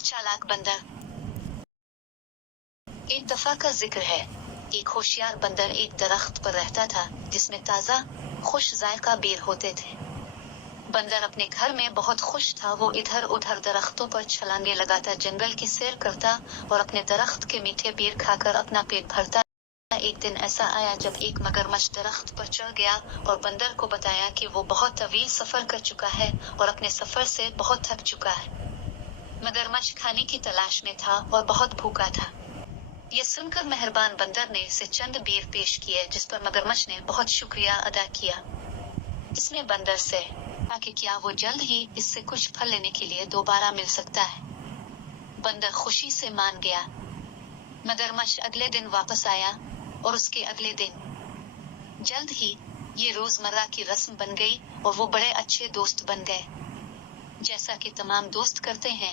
चालाक बंदर। एक दफा का जिक्र है। एक होशियार बंदर एक दरख्त पर रहता था जिसमें ताज़ा खुश जायका बेर होते थे। बंदर अपने घर में बहुत खुश था। वो इधर उधर दरख्तों पर छलांगे लगाता जंगल की सैर करता और अपने दरख्त के मीठे बेर खाकर अपना पेट भरता। एक दिन ऐसा आया जब एक मगरमच्छ दरख्त पर चढ़ गया और बंदर को बताया कि वो बहुत तवील सफर कर चुका है और अपने सफर से बहुत थक चुका है। मगरमच्छ खाने की तलाश में था और बहुत भूखा था। ये सुनकर मेहरबान बंदर ने इसे चंद बेर पेश किए, जिस पर मगरमच्छ ने बहुत शुक्रिया अदा किया। इसने बंदर से कहा कि क्या वो जल्द ही इससे कुछ फल लेने के लिए दोबारा मिल सकता है। बंदर खुशी से मान गया। मगरमच्छ अगले दिन वापस आया और उसके अगले दिन। जल्द ही ये रोजमर्रा की रस्म बन गई और वो बड़े अच्छे दोस्त बन गए। जैसा कि तमाम दोस्त करते हैं,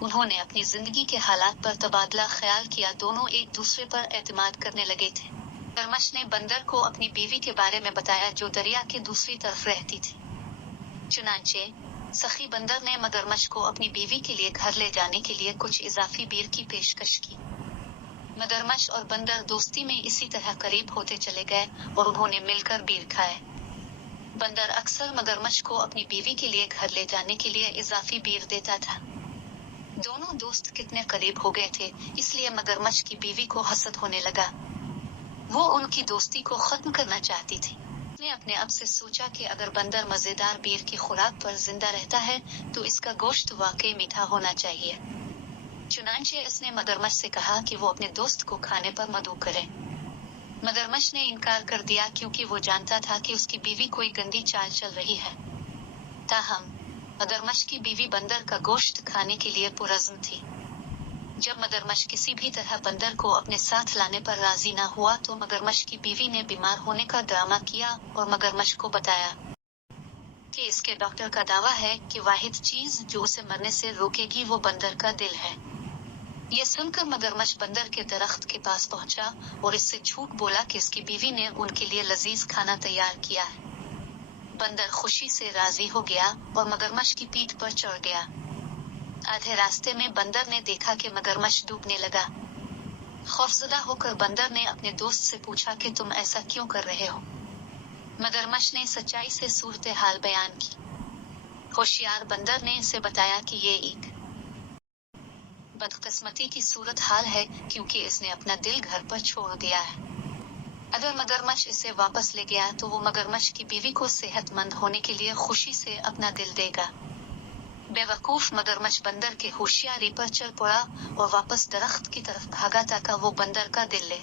उन्होंने अपनी जिंदगी के हालात पर तबादला ख्याल किया। दोनों एक दूसरे पर एतमाद करने लगे थे। मगरमच्छ ने बंदर को अपनी बीवी के बारे में बताया जो दरिया के दूसरी तरफ रहती थी। चुनांचे सखी बंदर ने मगरमच्छ को अपनी बीवी के लिए घर ले जाने के लिए कुछ इजाफी बेर की पेशकश की। मगरमच्छ और बंदर दोस्ती में इसी तरह करीब होते चले गए और उन्होंने मिलकर बेर खाए। बंदर अक्सर मगरमच्छ को अपनी बीवी के लिए घर ले जाने के लिए इजाफी बेर देता था। दोनों दोस्त कितने करीब हो गए थे, इसलिए मगरमच्छ की बीवी को हसद होने लगा। वो उनकी दोस्ती को खत्म करना चाहती थी। उसने अपने आप से सोचा कि अगर बंदर मजेदार बेर की खुराक पर जिंदा रहता है तो इसका गोश्त वाकई मीठा होना चाहिए। चुनांचे इसने मगरमच्छ से कहा कि वो अपने दोस्त को खाने पर मदऊ करे। मगरमच्छ ने इनकार कर दिया क्योंकि वो जानता था कि उसकी बीवी कोई गंदी चाल चल रही है। ताहम मगरमच्छ की बीवी बंदर का गोश्त खाने के लिए पुरज़्म थी। जब मगरमच्छ किसी भी तरह बंदर को अपने साथ लाने पर राजी न हुआ तो मगरमच्छ की बीवी ने बीमार होने का ड्रामा किया और मगरमच्छ को बताया कि इसके डॉक्टर का दावा है कि वाहिद चीज जो उसे मरने से रोकेगी वो बंदर का दिल है। ये सुनकर मगरमच्छ बंदर के दरख्त के पास पहुंचा और इससे झूठ बोला कि इसकी बीवी ने उनके लिए लजीज खाना तैयार किया है। बंदर खुशी से राजी हो गया और मगरमच्छ की पीठ पर चढ़ गया। आधे रास्ते में बंदर ने देखा कि मगरमच्छ डूबने लगा। खौफजदा होकर बंदर ने अपने दोस्त से पूछा कि तुम ऐसा क्यों कर रहे हो। मगरमच्छ ने सच्चाई से सूरत हाल बयान की। होशियार बंदर ने इसे बताया कि ये एक बदकिस्मती की सूरत हाल है क्योंकि इसने अपना दिल घर पर छोड़ दिया है। अगर मगरमच्छ इसे वापस ले गया तो वो मगरमच्छ की बीवी को सेहतमंद होने के लिए खुशी से अपना दिल देगा। बेवकूफ मगरमच्छ बंदर के होशियारी पर चल पड़ा और वापस दरख्त की तरफ भागा ताकि वो बंदर का दिल ले।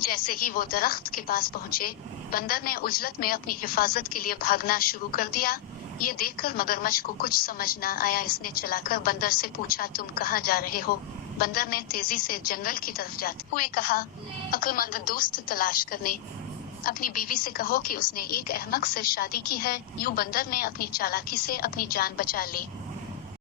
जैसे ही वो दरख्त के पास पहुंचे, बंदर ने उजलत में अपनी हिफाजत के लिए भागना शुरू कर दिया। ये देखकर मगरमच्छ को कुछ समझ न आया। इसने चलाकर बंदर से पूछा, तुम कहाँ जा रहे हो। बंदर ने तेजी से जंगल की तरफ जाते हुए कहा, अक्लमंद दोस्त तलाश करने। अपनी बीवी से कहो कि उसने एक अहमक से शादी की है। यूं बंदर ने अपनी चालाकी से अपनी जान बचा ली।